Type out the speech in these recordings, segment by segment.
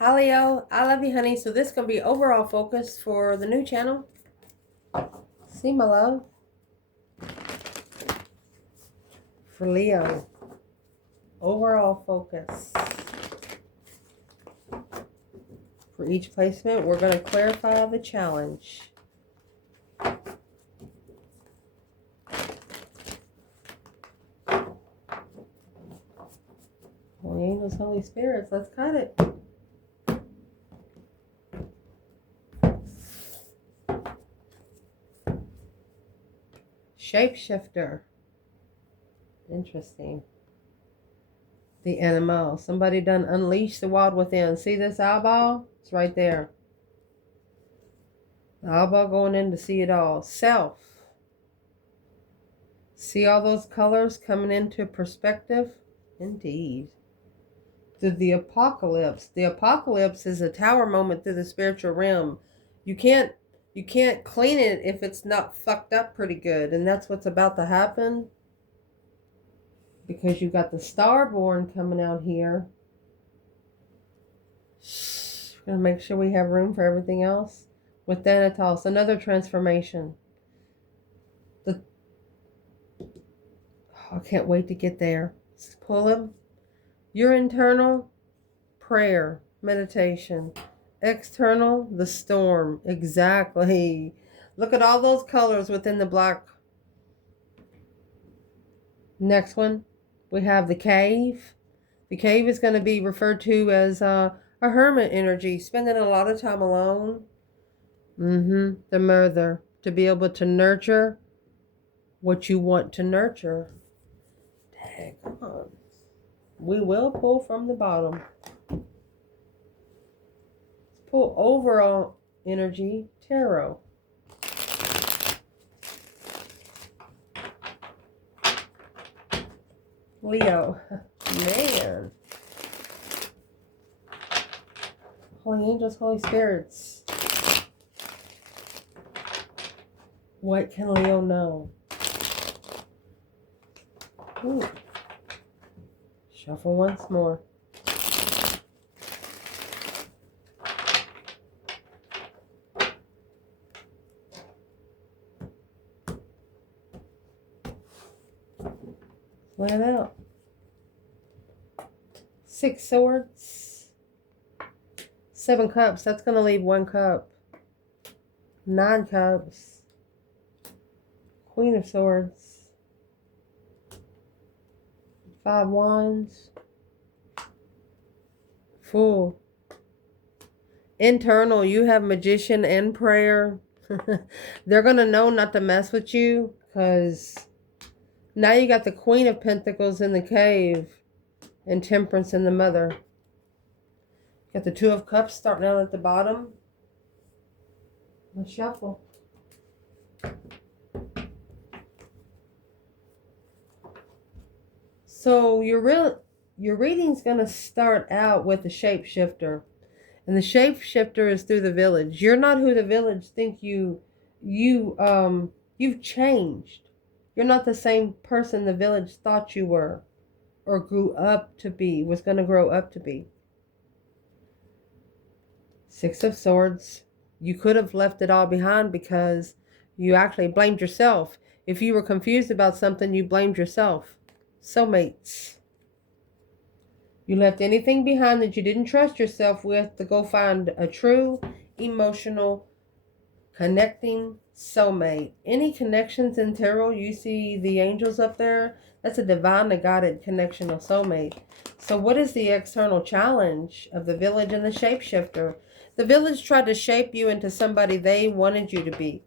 Hi Leo, I love you honey. So this is going to be overall focus for the new channel. See my love? For Leo. Overall focus. For each placement, we're going to clarify the challenge. Holy angels, Holy Spirits, let's cut it. Shapeshifter. Interesting. The animal. Somebody done unleashed the wild within. See this eyeball? It's right there. The eyeball going in to see it all. Self. See all those colors coming into perspective? Indeed. The apocalypse. The apocalypse is a tower moment through the spiritual realm. You can't clean it if it's not fucked up pretty good. And that's what's about to happen. Because you got the Starborn coming out here. We're going to make sure we have room for everything else. With Thanatos, another transformation. I can't wait to get there. Let's pull him. Your internal, prayer, meditation. External, the storm. Exactly. Look at all those colors within the black. Next one, we have the cave. The cave is going to be referred to as a hermit energy, spending a lot of time alone. The mother, to be able to nurture what you want to nurture. Dang, come on. We will pull from the bottom. Let's pull overall energy tarot. Leo. Man. Holy angels, Holy Spirits. What can Leo know? Ooh. Shuffle once more. Lay it out. 6 swords. 7 cups. That's going to leave 1 cup. 9 cups. Queen of swords. 5 wands. Fool. Internal, you have magician and prayer. They're going to know not to mess with you because now you got the Queen of Pentacles in the cave and Temperance in the mother. Got the 2 of Cups starting out at the bottom. Let's shuffle. So your reading's going to start out with the shapeshifter. And the shapeshifter is through the village. You're not who the village think you've changed. You're not the same person the village thought you were or grew up to be, was going to grow up to be. 6 of Swords. You could have left it all behind because you actually blamed yourself. If you were confused about something, you blamed yourself. Soulmates. You left anything behind that you didn't trust yourself with to go find a true, emotional, connecting soulmate. Any connections in tarot, you see the angels up there, that's a divinely guided connection of soulmate. So what is the external challenge of the village and the shapeshifter? The village tried to shape you into somebody they wanted you to be.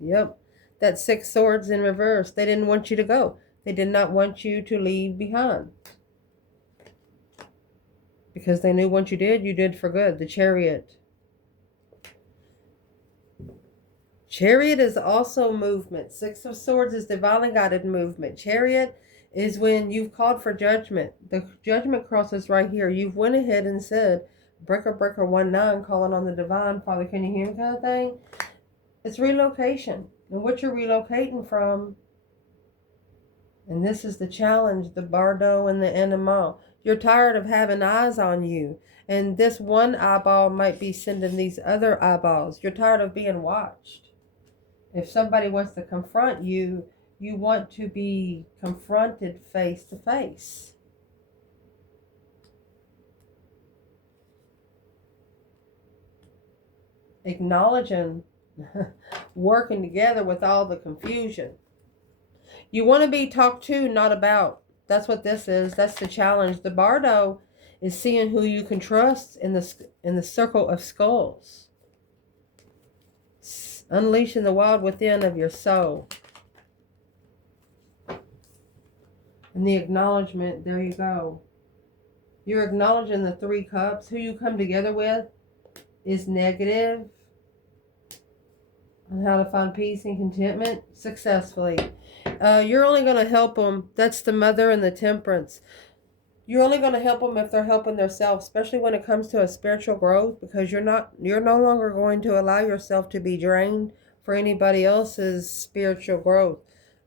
Yep. That 6 swords in reverse. They didn't want you to go. They did not want you to leave behind. Because they knew once you did for good. The Chariot. Chariot is also movement. 6 of Swords is divinely guided movement. Chariot is when you've called for judgment. The judgment cross is right here. You've went ahead and said, breaker, breaker, 1-9, calling on the divine. Father, can you hear me kind of thing? It's relocation. And what you're relocating from, and this is the challenge, the bardo and the animal. You're tired of having eyes on you. And this one eyeball might be sending these other eyeballs. You're tired of being watched. If somebody wants to confront you, you want to be confronted face to face. Acknowledging, working together with all the confusion. You want to be talked to, not about. That's what this is. That's the challenge. The bardo is seeing who you can trust in the circle of skulls. Unleashing the wild within of your soul. And the acknowledgement, there you go. You're acknowledging the 3 cups. Who you come together with is negative. On how to find peace and contentment successfully. You're only going to help them. That's the Mother and the Temperance. You're only going to help them if they're helping themselves, especially when it comes to a spiritual growth, because you're no longer going to allow yourself to be drained for anybody else's spiritual growth.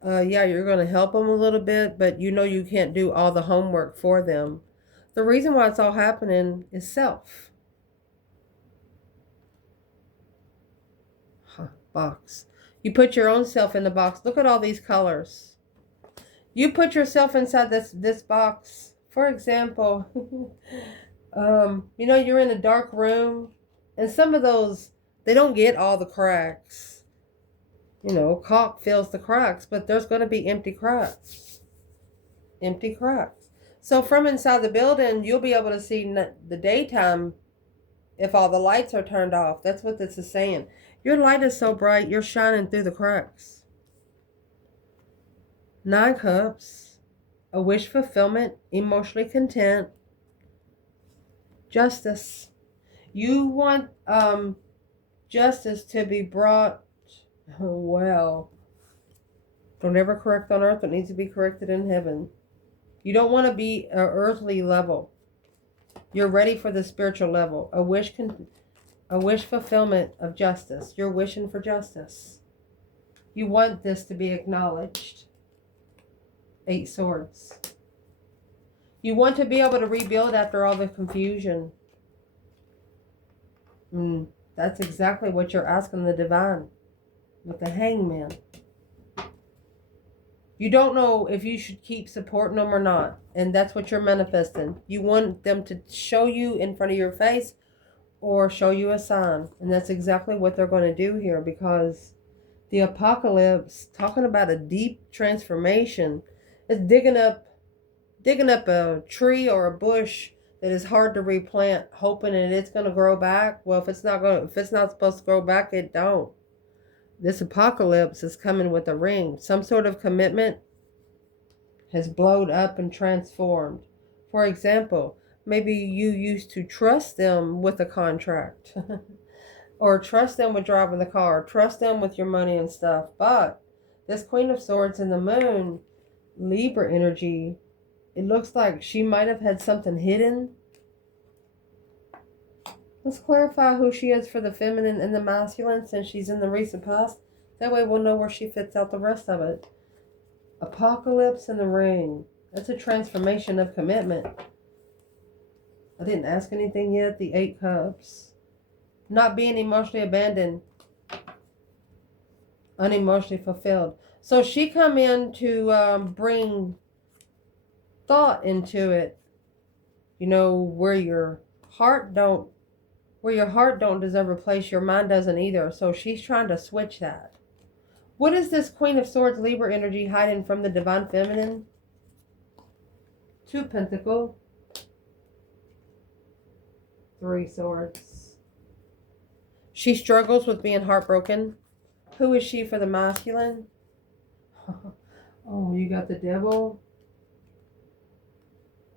Yeah, you're going to help them a little bit, but you know you can't do all the homework for them. The reason why it's all happening is self. Box. You put your own self in the box. Look at all these colors. You put yourself inside this box. For example, you know, you're in a dark room, and some of those, they don't get all the cracks. You know, caulk fills the cracks, but there's going to be empty cracks. Empty cracks. So from inside the building, you'll be able to see the daytime if all the lights are turned off. That's what this is saying. Your light is so bright, you're shining through the cracks. 9 cups, a wish fulfillment, emotionally content, justice. You want justice to be brought, well, don't ever correct on earth. It needs to be corrected in heaven. You don't want to be an earthly level. You're ready for the spiritual level. A wish fulfillment of justice. You're wishing for justice. You want this to be acknowledged. 8 swords. You want to be able to rebuild after all the confusion. That's exactly what you're asking the divine with the hangman. You don't know if you should keep supporting them or not. And that's what you're manifesting. You want them to show you in front of your face or show you a sign. And that's exactly what they're going to do here, because the apocalypse, talking about a deep transformation, is digging up a tree or a bush that is hard to replant, hoping that it's going to grow back. Well, if it's not supposed to grow back, it don't. This apocalypse is coming with a ring. Some sort of commitment has blown up and transformed. For example, maybe you used to trust them with a contract or trust them with driving the car, trust them with your money and stuff. But this Queen of Swords and the Moon, Libra energy, it looks like she might have had something hidden. Let's clarify who she is for the feminine and the masculine, since she's in the recent past. That way we'll know where she fits out the rest of it. Apocalypse and the ring. That's a transformation of commitment. I didn't ask anything yet. The 8 cups. Not being emotionally abandoned. Unemotionally fulfilled. So she come in to bring thought into it. You know, where your heart don't deserve a place, your mind doesn't either. So she's trying to switch that. What is this Queen of Swords Libra energy hiding from the divine feminine? 2 Pentacles. 3 Swords. She struggles with being heartbroken. Who is she for the masculine? Oh, you got the Devil.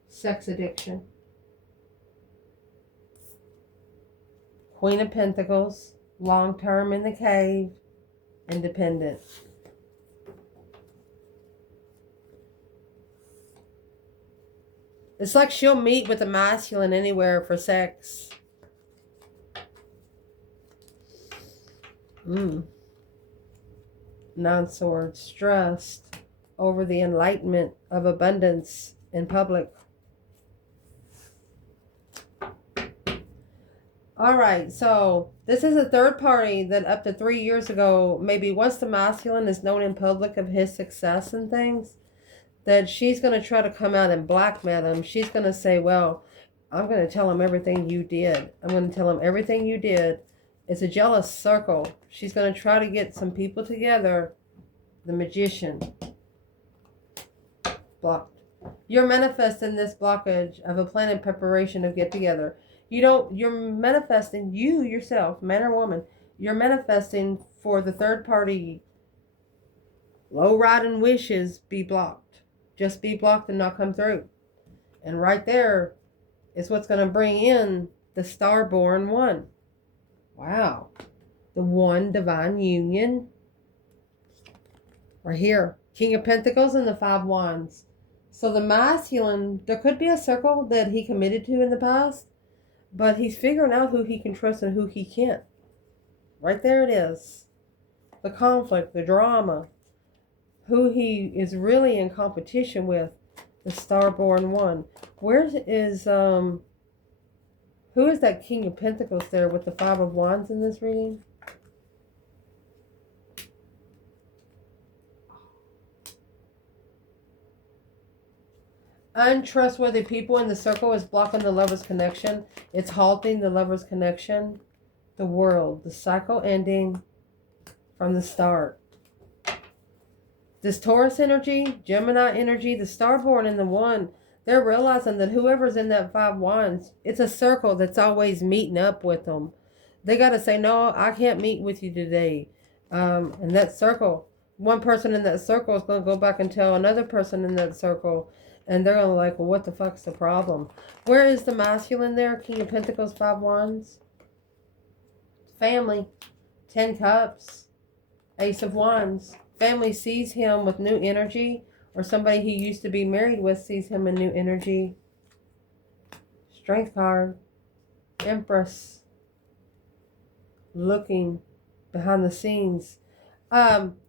Sex addiction. Queen of Pentacles. Long term in the cave. Independent. It's like she'll meet with a masculine anywhere for sex. 9 Swords. Stressed over the enlightenment of abundance in public. All right, so this is a third party that up to 3 years ago, maybe once the masculine is known in public of his success and things, that she's going to try to come out and blackmail him. She's going to say, well, I'm going to tell him everything you did. I'm going to tell him everything you did. It's a jealous circle. She's going to try to get some people together. The Magician. Blocked. You're manifesting this blockage of a plan and preparation of get together. You're manifesting, you yourself, man or woman, you're manifesting for the third party low riding wishes be blocked. Just be blocked and not come through. And right there is what's going to bring in the star-born one. Wow. The one divine union. Right here. King of Pentacles and the Five Wands. So the masculine, there could be a circle that he committed to in the past, but he's figuring out who he can trust and who he can't. Right there it is. The conflict, the drama. Who he is really in competition with. The star-born one. Who is that King of Pentacles there with the Five of Wands in this reading? Untrustworthy people in the circle is blocking the lover's connection. It's halting the lover's connection. The world. The cycle ending from the start. This Taurus energy, Gemini energy, the star-born and the one, they're realizing that whoever's in that Five Wands, it's a circle that's always meeting up with them. They got to say, no, I can't meet with you today. And that circle, one person in that circle is going to go back and tell another person in that circle. And they're going to like, well, what the fuck's the problem? Where is the masculine there? King of Pentacles, Five Wands. Family. 10 Cups. Ace of Wands. Family sees him with new energy. Or somebody he used to be married with sees him in new energy. Strength card. Empress. Looking behind the scenes.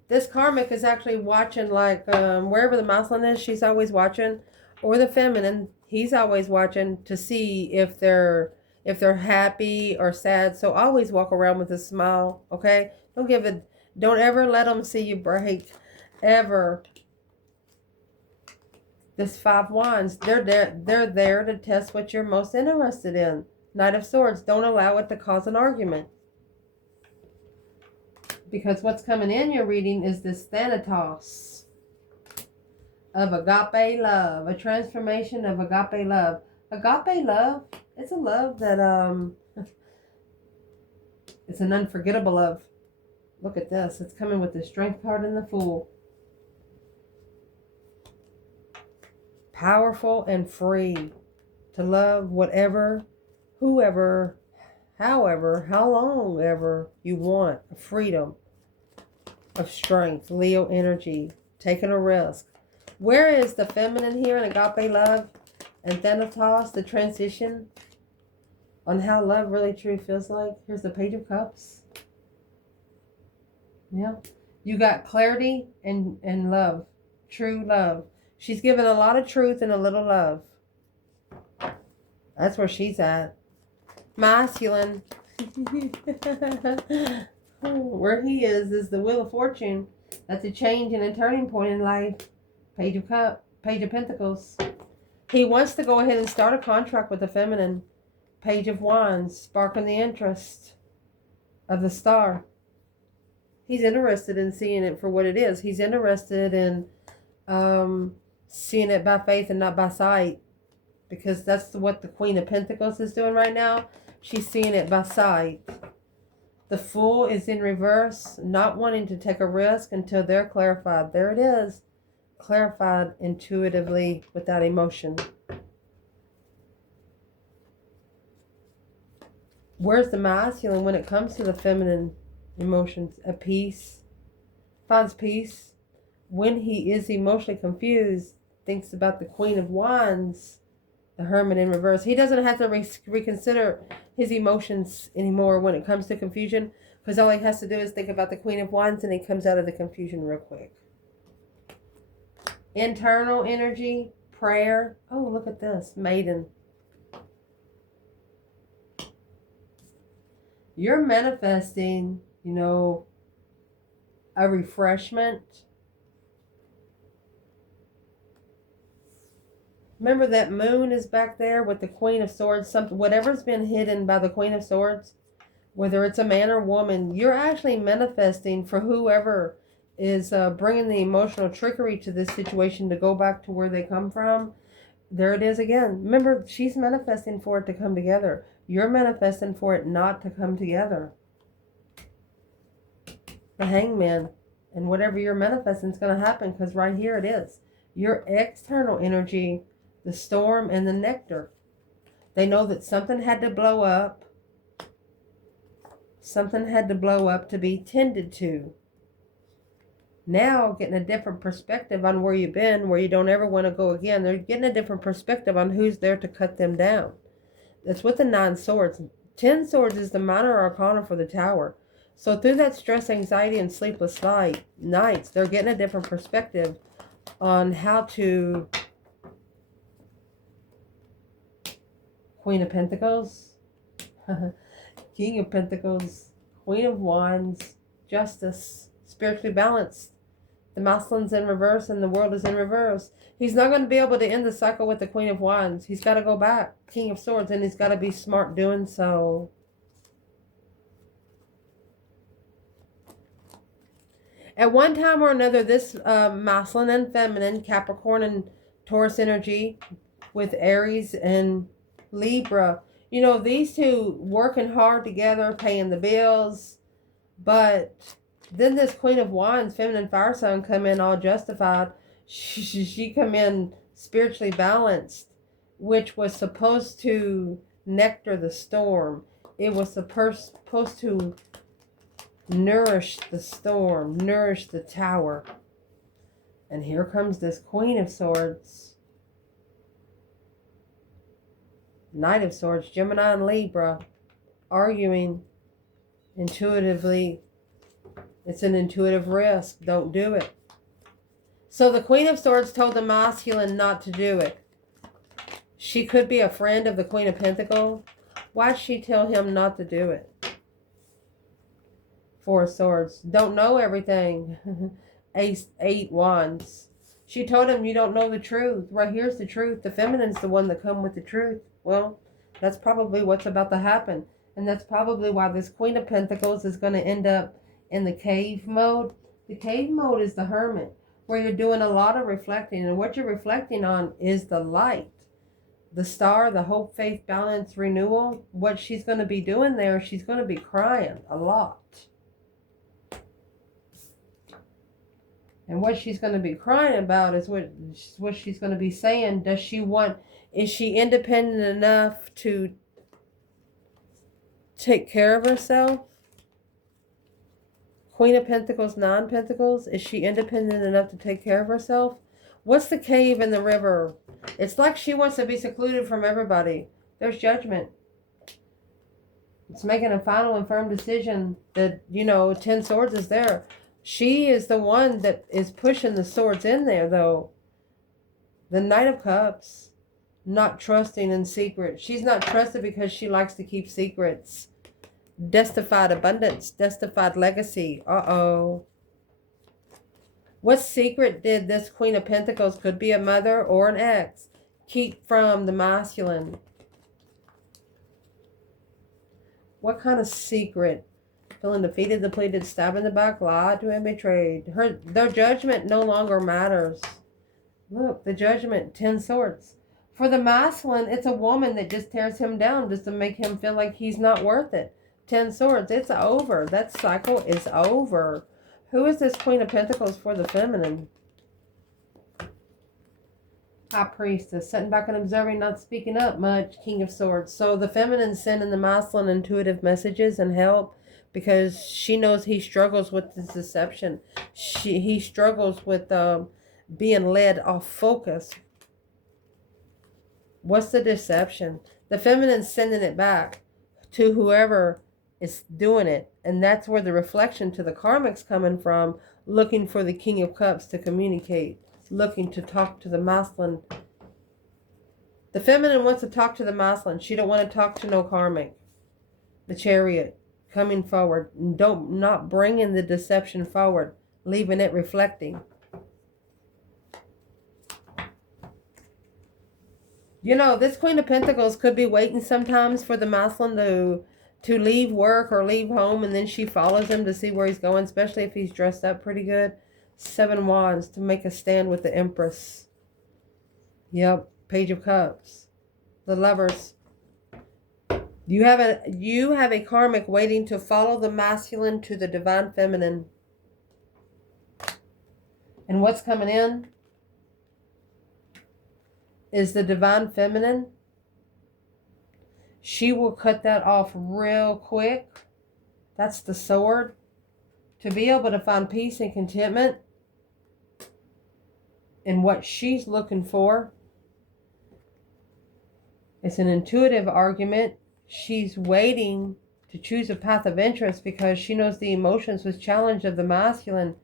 This karmic is actually watching, like, wherever the masculine is, she's always watching. Or the feminine, he's always watching to see if they're happy or sad. So always walk around with a smile, okay? Don't ever let them see you break, ever. This Five Wands, they're there to test what you're most interested in. Knight of Swords, don't allow it to cause an argument. Because what's coming in your reading is this Thanatos of agape love. A transformation of agape love. Agape love, it's a love that, it's an unforgettable love. Look at this. It's coming with the Strength card and the Fool. Powerful and free to love whatever, whoever, however, how long ever you want. Freedom of strength. Leo energy. Taking a risk. Where is the feminine here in agape love and Thanatos, the transition on how love really truly feels like? Here's the Page of Cups. Yeah. You got clarity and love. True love. She's given a lot of truth and a little love. That's where she's at. Masculine. Where he is the Wheel of Fortune. That's a change and a turning point in life. Page of Cups. Page of Pentacles. He wants to go ahead and start a contract with the feminine. Page of Wands. Sparking the interest of the star. He's interested in seeing it for what it is. He's interested in seeing it by faith and not by sight. Because that's what the Queen of Pentacles is doing right now. She's seeing it by sight. The Fool is in reverse, not wanting to take a risk until they're clarified. There it is. Clarified intuitively without emotion. Where's the masculine when it comes to the feminine emotions? At peace. Finds peace. When he is emotionally confused, thinks about the Queen of Wands, the Hermit in reverse. He doesn't have to reconsider his emotions anymore when it comes to confusion, because all he has to do is think about the Queen of Wands and he comes out of the confusion real quick. Internal energy, prayer. Oh, look at this. Maiden. You're manifesting, you know, a refreshment. Remember that moon is back there with the Queen of Swords. Something, whatever's been hidden by the Queen of Swords, whether it's a man or woman, you're actually manifesting for whoever is bringing the emotional trickery to this situation to go back to where they come from. There it is again. Remember, she's manifesting for it to come together. You're manifesting for it not to come together. The Hangman. And whatever you're manifesting is going to happen, because right here it is. Your external energy, the storm and the nectar. They know that something had to blow up. Something had to blow up to be tended to. Now getting a different perspective on where you've been, where you don't ever want to go again. They're getting a different perspective on who's there to cut them down. That's with the 9 swords. 10 swords is the minor arcana for the Tower. So through that stress, anxiety, and sleepless nights, they're getting a different perspective on how to... Queen of Pentacles, King of Pentacles, Queen of Wands, Justice, spiritually balanced. The masculine's in reverse and the world is in reverse. He's not going to be able to end the cycle with the Queen of Wands. He's got to go back, King of Swords, and he's got to be smart doing so. At one time or another, this masculine and feminine, Capricorn and Taurus energy with Aries and Libra, you know, these two working hard together, paying the bills, but then this Queen of Wands, feminine fire sign, come in all justified. She come in spiritually balanced, which was supposed to nectar the storm. It was supposed to nourish the storm, nourish the Tower. And here comes this Queen of Swords, Knight of Swords, Gemini and Libra, arguing intuitively. It's an intuitive risk. Don't do it. So the Queen of Swords told the masculine not to do it. She could be a friend of the Queen of Pentacles. Why'd she tell him not to do it? 4 of Swords. Don't know everything. 8 Wands. She told him, you don't know the truth. Right here's the truth. The feminine's the one that come with the truth. Well, that's probably what's about to happen. And that's probably why this Queen of Pentacles is going to end up in the cave mode. The cave mode is the Hermit, where you're doing a lot of reflecting. And what you're reflecting on is the light, the star, the hope, faith, balance, renewal. What she's going to be doing there, she's going to be crying a lot. And what she's going to be crying about is what she's going to be saying. Is she independent enough to take care of herself? Queen of Pentacles, 9 Pentacles. Is she independent enough to take care of herself? What's the cave in the river? It's like she wants to be secluded from everybody. There's judgment. It's making a final and firm decision that, you know, 10 swords is there. She is the one that is pushing the swords in there, though. The Knight of Cups, not trusting in secret. She's not trusted because she likes to keep secrets. Destified abundance, destified legacy. Uh-oh. What secret did this Queen of Pentacles, could be a mother or an ex, keep from the masculine? What kind of secret? Feeling defeated, depleted, stabbed in the back, lied to and betrayed. Their judgment no longer matters. Look, the judgment, 10 swords. For the masculine, it's a woman that just tears him down just to make him feel like he's not worth it. 10 swords, it's over. That cycle is over. Who is this Queen of Pentacles for the feminine? High Priestess, sitting back and observing, not speaking up much. King of Swords. So the feminine sending the masculine intuitive messages and help, because she knows he struggles with this deception. He struggles with being led off focus. What's the deception? The feminine's sending it back to whoever is doing it. And that's where the reflection to the karmic's coming from, looking for the King of Cups to communicate, looking to talk to the masculine. The feminine wants to talk to the masculine. She don't want to talk to no karmic. The Chariot. coming forward. Not bringing the deception forward, leaving it reflecting. You know, this Queen of Pentacles could be waiting sometimes for the masculine to leave work or leave home, and then she follows him to see where he's going, especially if he's dressed up pretty good. 7 Wands to make a stand with the Empress. Yep, Page of Cups. The Lovers. You have a karmic waiting to follow the masculine to the divine feminine. And what's coming in is the divine feminine. She will cut that off real quick. That's the sword. To be able to find peace and contentment in what she's looking for. It's an intuitive argument. She's waiting to choose a path of interest because she knows the emotions was challenge of the masculine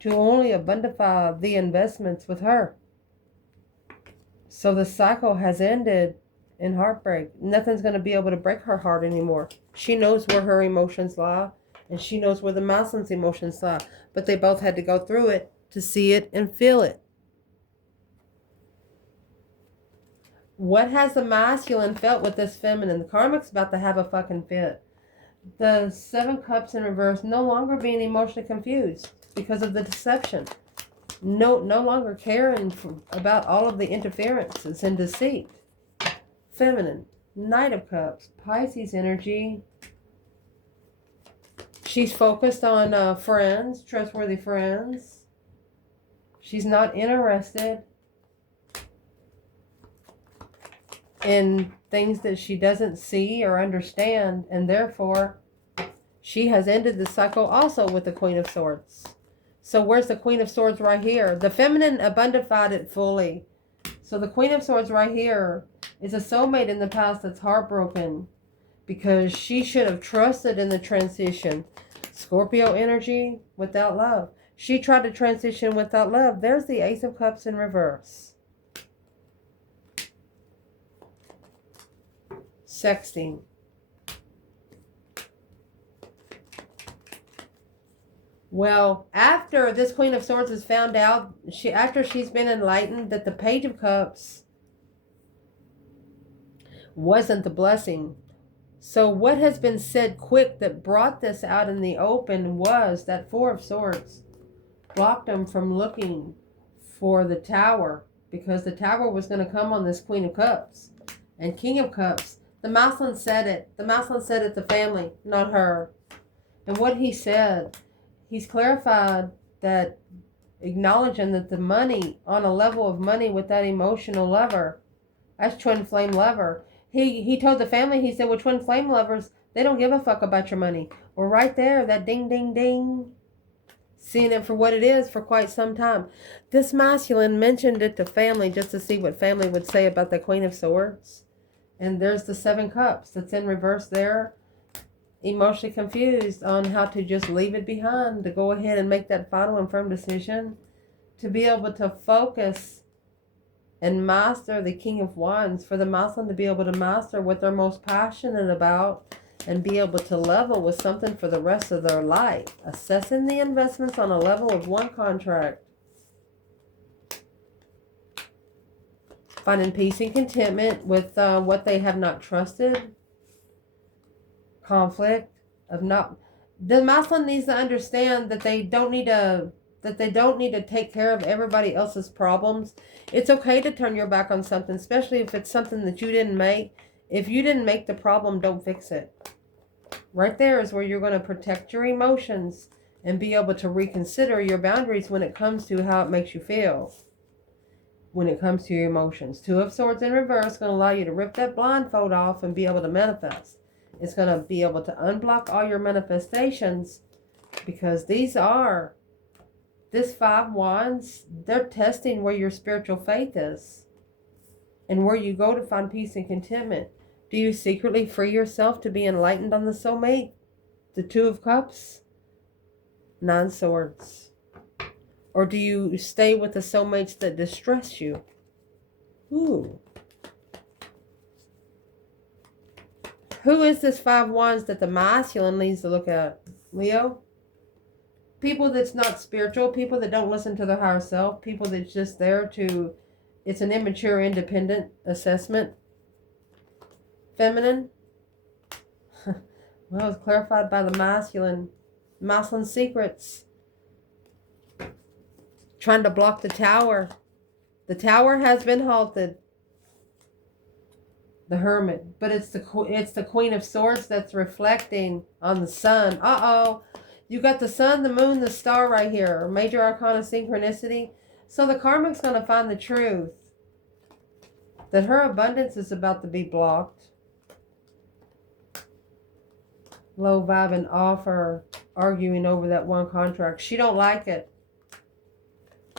to only abundify the investments with her. So the cycle has ended in heartbreak. Nothing's going to be able to break her heart anymore. She knows where her emotions lie, and she knows where the masculine's emotions lie. But they both had to go through it to see it and feel it. What has the masculine felt with this feminine? The karmic's about to have a fucking fit. The 7 Cups in reverse, no longer being emotionally confused because of the deception. No longer caring about all of the interferences and deceit. Feminine, Knight of Cups, Pisces energy. She's focused on friends, trustworthy friends. She's not interested in things that she doesn't see or understand, and therefore she has ended the cycle also with the Queen of Swords. So where's the Queen of Swords right here? The feminine abundified it fully. So the Queen of Swords right here is a soulmate in the past that's heartbroken because she should have trusted in the transition. Scorpio energy without love. She tried to transition without love. There's the Ace of Cups in reverse. Sexting. Well, after this Queen of Swords has found out, after she's been enlightened that the Page of Cups wasn't the blessing. So what has been said quick that brought this out in the open was that 4 of Swords blocked them from looking for the Tower, because the Tower was going to come on this Queen of Cups and King of Cups. The masculine said it. The masculine said it to family, not her. And what he said, he's clarified that, acknowledging that the money, on a level of money with that emotional lover, that's twin flame lover. He told the family, he said, well, twin flame lovers, they don't give a fuck about your money. Well, right there, that ding, ding, ding. Seeing it for what it is for quite some time. This masculine mentioned it to family just to see what family would say about the Queen of Swords. And there's the 7 Cups that's in reverse there. Emotionally confused on how to just leave it behind, to go ahead and make that final and firm decision. To be able to focus and master the King of Wands. For the masculine to be able to master what they're most passionate about. And be able to level with something for the rest of their life. Assessing the investments on a level of 1 contract. Finding peace and contentment with what they have not trusted. Conflict of not. The masculine needs to understand that they don't need to take care of everybody else's problems. It's okay to turn your back on something, especially if it's something that you didn't make. If you didn't make the problem, don't fix it. Right there is where you're going to protect your emotions and be able to reconsider your boundaries when it comes to how it makes you feel. When it comes to your emotions. 2 of Swords in reverse is going to allow you to rip that blindfold off and be able to manifest. It's going to be able to unblock all your manifestations, because this 5 Wands, they're testing where your spiritual faith is and where you go to find peace and contentment. Do you secretly free yourself to be enlightened on the soulmate? The 2 of Cups, 9 Swords. Or do you stay with the soulmates that distress you? Ooh. Who is this 5 Wands that the masculine needs to look at? Leo? People that's not spiritual, people that don't listen to their higher self, people that's just there to, it's an immature, independent assessment. Feminine? Well, it's clarified by the masculine. Masculine secrets. Trying to block the tower. The tower has been halted. The Hermit. But it's the Queen of Swords that's reflecting on the sun. Uh-oh. You got the sun, the moon, the star right here. Major Arcana synchronicity. So the Karmic's going to find the truth. That her abundance is about to be blocked. Low vibe and offer. Arguing over that one contract. She don't like it.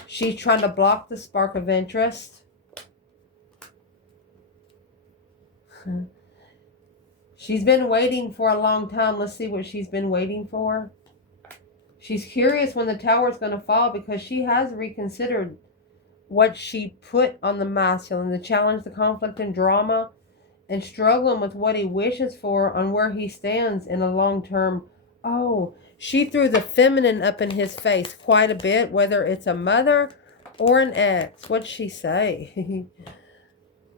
She's trying to block the spark of interest. She's been waiting for a long time. Let's see what she's been waiting for. She's curious when the tower is going to fall because she has reconsidered what she put on the masculine, the challenge, the conflict and drama, and struggling with what he wishes for on where he stands in a long-term. Oh, she threw the feminine up in his face quite a bit, whether it's a mother or an ex. What'd she say?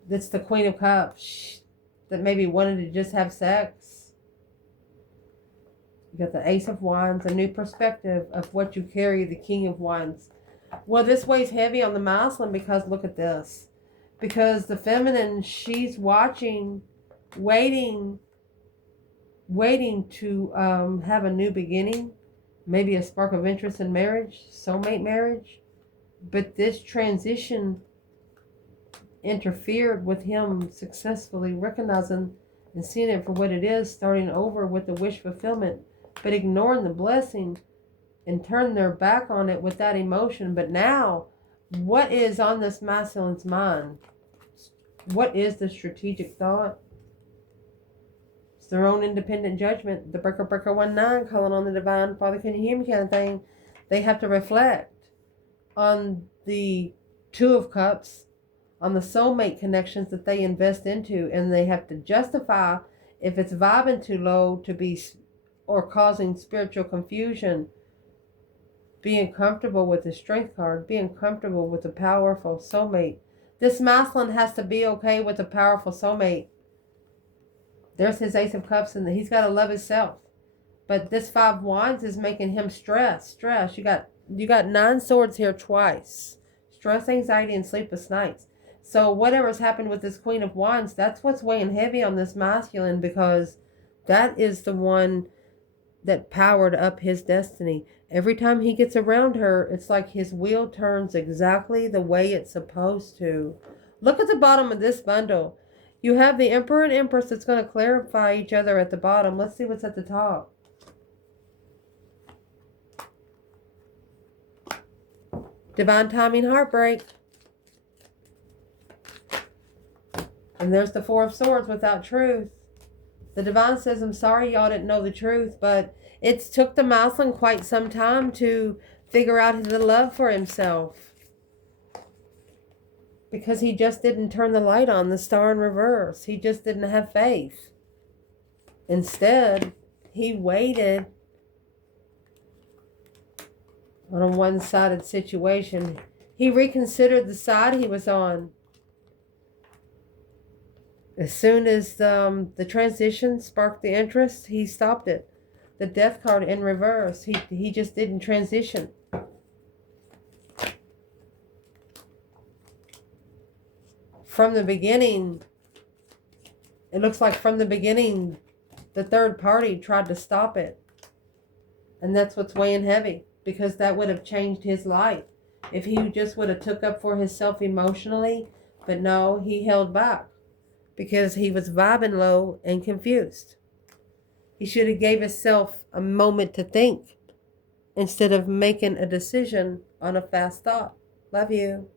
That's the Queen of Cups that maybe wanted to just have sex. You got the Ace of Wands, a new perspective of what you carry, the King of Wands. Well, this weighs heavy on the masculine because look at this. Because the feminine, she's watching, waiting to have a new beginning. Maybe a spark of interest in marriage, soulmate marriage. But this transition interfered with him successfully recognizing and seeing it for what it is, starting over with the wish fulfillment, but ignoring the blessing and turning their back on it with that emotion. But now, what is on this masculine's mind? What is the strategic thought? It's their own independent judgment. The breaker 19 calling on the divine Father, can you hear me kind of thing. They have to reflect on the Two of Cups, on the soulmate connections that they invest into, and they have to justify if it's vibing too low to be or causing spiritual confusion. Being comfortable with the Strength card, being comfortable with a powerful soulmate. This masculine has to be okay with a powerful soulmate. There's his Ace of Cups, and he's got to love himself. But this 5 Wands is making him stress. You got 9 swords here twice. Stress, anxiety, and sleepless nights. So whatever's happened with this Queen of Wands, that's what's weighing heavy on this masculine, because that is the one that powered up his destiny. Every time he gets around her, it's like his wheel turns exactly the way it's supposed to. Look at the bottom of this bundle. You have the Emperor and Empress that's going to clarify each other at the bottom. Let's see what's at the top. Divine timing, heartbreak. And there's the 4 of Swords without truth. The divine says, I'm sorry y'all didn't know the truth, but it took the masculine quite some time to figure out the love for himself. Because he just didn't turn the light on, the star in reverse. He just didn't have faith. Instead, he waited on a one-sided situation. He reconsidered the side he was on. As soon as the transition sparked the interest, he stopped it. The Death card in reverse. He just didn't transition. From the beginning, it looks like from the beginning, the third party tried to stop it. And that's what's weighing heavy, because that would have changed his life. If he just would have took up for himself emotionally, but no, he held back. Because he was vibing low and confused. He should have gave himself a moment to think instead of making a decision on a fast thought. Love you.